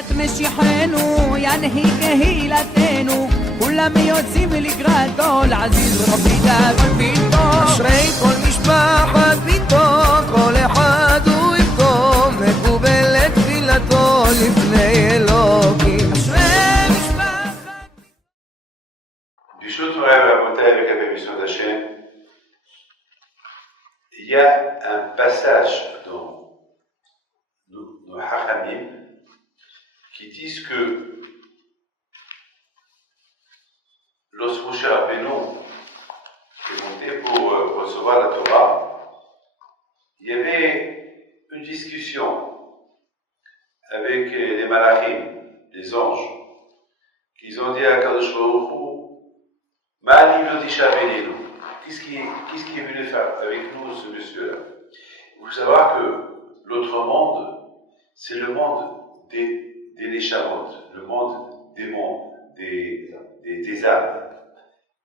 לקראת משיחנו, ינהי קהילתנו, כולם יוצאים לקראתו, לעזיז רבי דאגון ביתו. אשרי כל משפחת ביתו, כל אחד הוא איתו, מקובלת תפילתו לפני אלוקים. אשרי משפחת Bishut avec la permission d'Hachem, il y a un passage dans nos Hachamim qui disent que lorsque Moshe Rabbeinu est monté pour recevoir la Torah, il y avait une discussion avec les Malachim, les anges, qui ont dit à Kadosh Baruch Hu, qu'est-ce qui est venu faire avec nous ce monsieur-là? Il faut savoir que l'autre monde, c'est le monde des Neshamot, le monde des mondes, des âmes.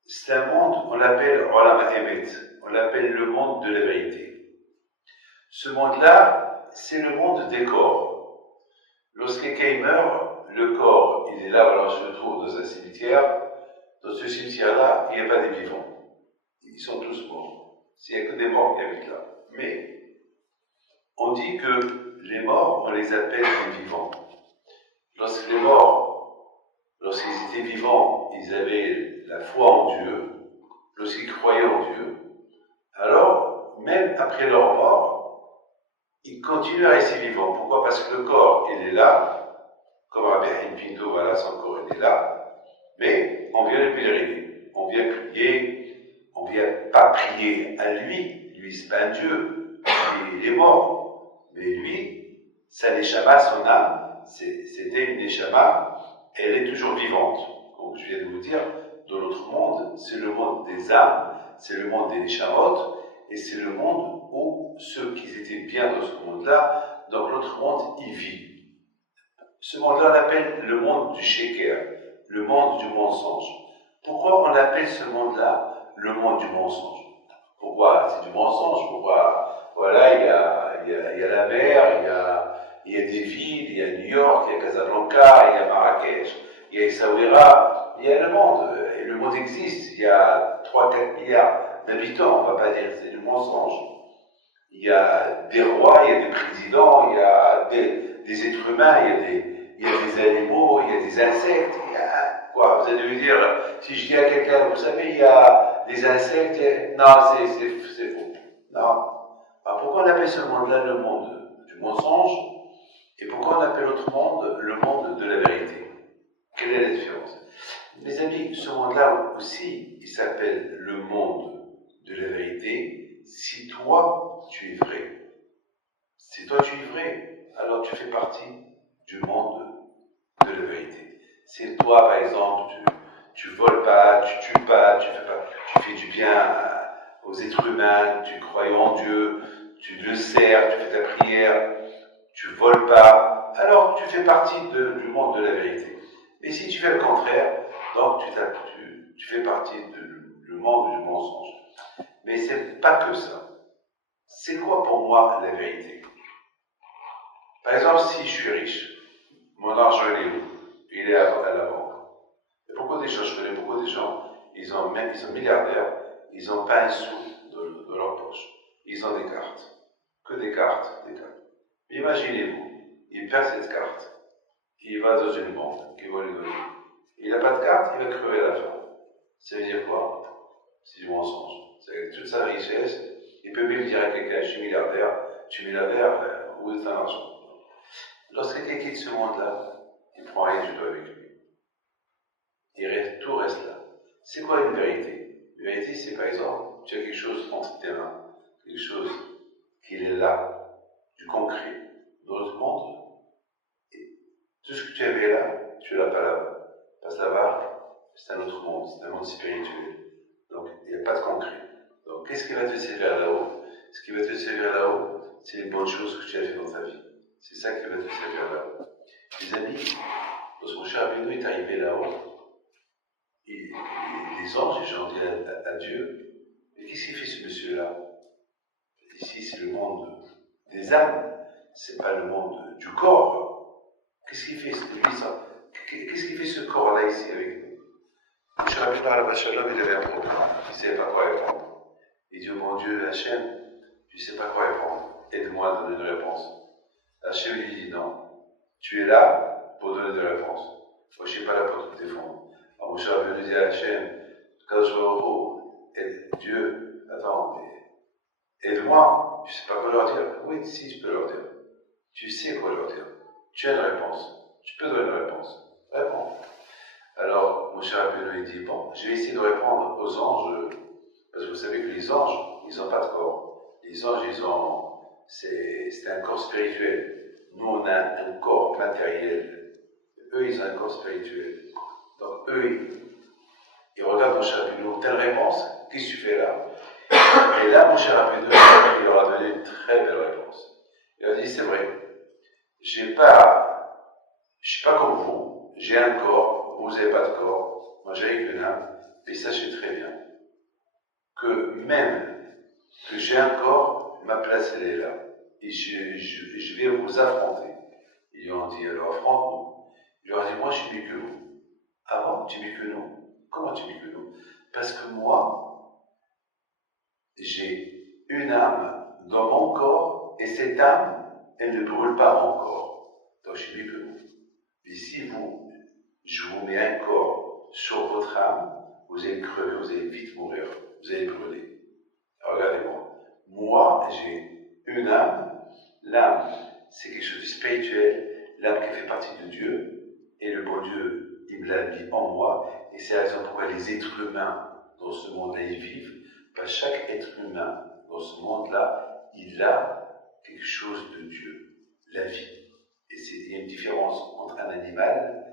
C'est un monde, on l'appelle Olam Emet, on l'appelle le monde de la vérité. Ce monde-là, c'est le monde des corps. Lorsque quelqu'un meurt, le corps, il est là, alors je le trouve dans un cimetière. Dans ce cimetière-là, il n'y a pas des vivants. Ils sont tous morts. Il n'y a que des morts qui habitent là. Mais, on dit que les morts, on les appelle des vivants. Lorsque les morts, lorsqu'ils étaient vivants, ils avaient la foi en Dieu, lorsqu'ils croyaient en Dieu, alors, même après leur mort, ils continuent à rester vivants. Pourquoi? Parce que le corps, il est là, comme Rabbi Haïm Pinto, voilà, son corps, il est là, mais on vient le pèleriner, on vient prier, on vient pas prier à lui, c'est pas un Dieu, il est mort, mais lui, sa neshama, son âme, c'était une neshama, elle est toujours vivante. Donc je viens de vous dire, dans l'autre monde, c'est le monde des âmes, c'est le monde des neshamot, et c'est le monde où ceux qui étaient bien dans ce monde-là, dans l'autre monde, ils vivent. Ce monde-là, on l'appelle le monde du sheker, le monde du mensonge. Pourquoi on appelle ce monde-là le monde du mensonge? Pourquoi? C'est du mensonge. Pourquoi? Voilà, il y a la mer, il y a des villes, il y a New York, il y a Casablanca, il y a Marrakech, il y a Essaouira, il y a le monde. Et le monde existe. Il y a 3-4 milliards d'habitants, on ne va pas dire que c'est du mensonge. Il y a des rois, il y a des présidents, il y a des êtres humains, il y a des animaux, il y a des insectes, il y a quoi? Vous allez me dire, si je dis à quelqu'un, vous savez, il y a des insectes, non, c'est faux. Non. Alors pourquoi on appelle ce monde-là le monde du mensonge, et pourquoi on appelle l'autre monde le monde de la vérité? Quelle est la différence? Mes amis, ce monde-là aussi, il s'appelle le monde de la vérité, si toi, tu es vrai. Si toi, tu es vrai, alors tu fais partie du monde de la vérité. Si toi, par exemple, tu voles pas, tu tues pas, tu fais du bien aux êtres humains, tu crois en Dieu, tu le sers, tu fais ta prière, tu voles pas, alors tu fais partie du monde de la vérité. Mais si tu fais le contraire, donc tu fais partie du monde du mensonge. Mais c'est pas que ça. C'est quoi pour moi la vérité? Par exemple, si je suis riche, mon argent il est où? Il est à la banque. Il y a beaucoup de gens, je connais beaucoup de gens, ils sont milliardaires, ils n'ont pas un sou dans leur poche. Ils ont des cartes. Que des cartes. Imaginez-vous, il perd cette carte. Il va dans une banque qui va lui donner. Il n'a pas de carte, il va crever à la fin. Ça veut dire quoi? C'est du mensonge. C'est toute sa richesse. Il peut même dire à quelqu'un, je suis milliardaire, où est ton argent? Lorsque quelqu'un quitte ce monde-là, il ne prend rien du tout avec lui. Tout reste là. C'est quoi une vérité? Une vérité, c'est par exemple, tu as quelque chose entre tes mains, quelque chose qui est là, du concret, dans notre monde. Et tout ce que tu avais là, tu l'as pas là-bas. Parce que là-bas, c'est un autre monde, c'est un monde spirituel. Donc, il n'y a pas de concret. Donc, qu'est-ce qui va te servir là-haut? Ce qui va te servir là-haut, c'est les bonnes choses que tu as fait dans ta vie. C'est ça qui va te servir là-haut. Les amis, lorsque Moshe Rabbeinu est arrivé là-haut, et les anges, ils ont dit à Dieu, mais qu'est-ce qu'il fait ce monsieur-là? Ici, c'est le monde des âmes, c'est pas le monde du corps. Qu'est-ce qu'il fait, lui, ça? Qu'est-ce qu'il fait ce corps-là ici avec nous? Je rappelle par la Shalom, il avait un problème. Il ne savait pas quoi répondre. Il dit, oh mon Dieu, Hachem, je ne sais pas quoi répondre. Aide-moi à donner une réponse. Hachem lui dit, non, tu es là pour donner des réponses. Moi, je ne suis pas là pour te défendre. Alors, mon cher lui dit à Hachem, quand je vais Dieu, attends, mais aide-moi, je ne sais pas quoi leur dire. Oui, si, je peux leur dire. Tu sais quoi leur dire. Tu as une réponse. Tu peux donner une réponse. Réponds. Alors, mon cher Abelou, il dit, bon, je vais essayer de répondre aux anges, parce que vous savez que les anges, ils n'ont pas de corps. Les anges, c'est un corps spirituel. Nous, on a un corps matériel. Eux, ils ont un corps spirituel. Donc, eux, ils regardent mon cher Abelou, telle réponse, qu'est-ce que tu fais là? Et là, mon cher Abelou, il leur a donné une très belle réponse. Il a dit, c'est vrai, je ne suis pas comme vous, j'ai un corps, vous n'avez pas de corps, moi j'ai qu'une âme, mais sachez très bien que même que j'ai un corps, ma place elle est là, et je vais vous affronter. Ils lui ont dit, alors affronte-nous. Il leur a dit, moi je suis mieux que vous. Ah bon, tu es mieux que nous? Comment tu es mieux que nous? Parce que moi, j'ai une âme dans mon corps, et cette âme, elle ne brûle pas mon corps. Donc je suis mieux que vous. Mais si je vous mets un corps sur votre âme, vous allez crever, vous allez vite mourir, vous allez brûler. Regardez-moi. Moi, j'ai une âme. L'âme, c'est quelque chose de spirituel. L'âme qui fait partie de Dieu. Et le bon Dieu, il me l'a mis en moi. Et c'est la raison pourquoi les êtres humains dans ce monde-là, ils vivent. Parce que chaque être humain dans ce monde-là, il a quelque chose de Dieu, la vie. Et il y a une différence entre un animal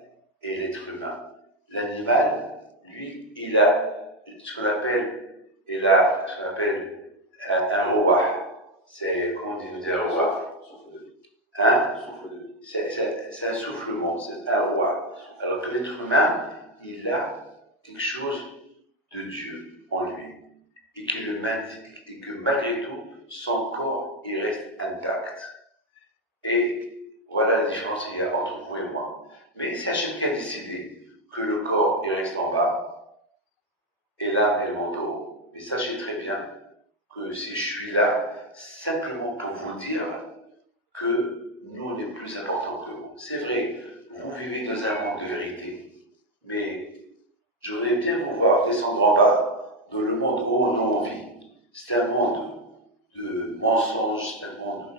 et l'être humain. L'animal, lui, il a ce qu'on appelle un roi. C'est, comment on dit un roi? Souffle de vie. Hein? Souffle de vie. C'est un soufflement, c'est un roi. Alors que l'être humain, il a quelque chose de Dieu en lui. Et que malgré tout, son corps, il reste intact. Et voilà la différence qu'il y a entre vous et moi. Mais c'est Hachem qui a décidé que le corps, il reste en bas, et l'âme, elle monte au haut. Mais sachez très bien que si je suis là, simplement pour vous dire que nous, on est plus importants que vous. C'est vrai, vous vivez dans un monde de vérité, mais je voudrais bien vous voir descendre en bas, dans le monde où on vit. C'est un monde de mensonges, c'est un monde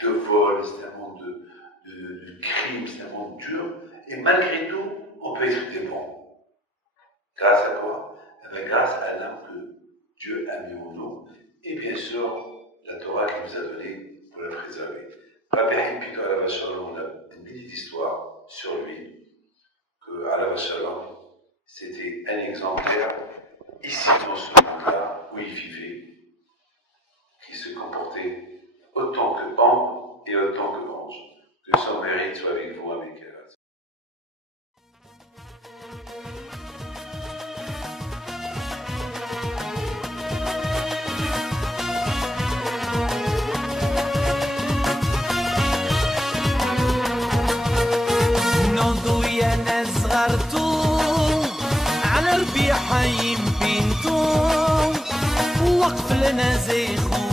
de vol, c'est un monde de crimes, c'est un monde dur, et malgré tout, on peut être des bons. Grâce à quoi? Grâce à l'âme que Dieu a mis en nous, et bien sûr, la Torah qu'il nous a donnée pour la préserver. Rabbi Pito Alav Shalom, on a une petite histoire sur lui, que Alav Shalom, c'était un exemplaire, ici dans ce monde-là, où il vivait, qui se comportait autant que homme et autant que ange. Que son mérite soit avec vous, avec elle. نوضوا يا ناس صغرتوا على ربيع حي بنتو وقف لنا زي خو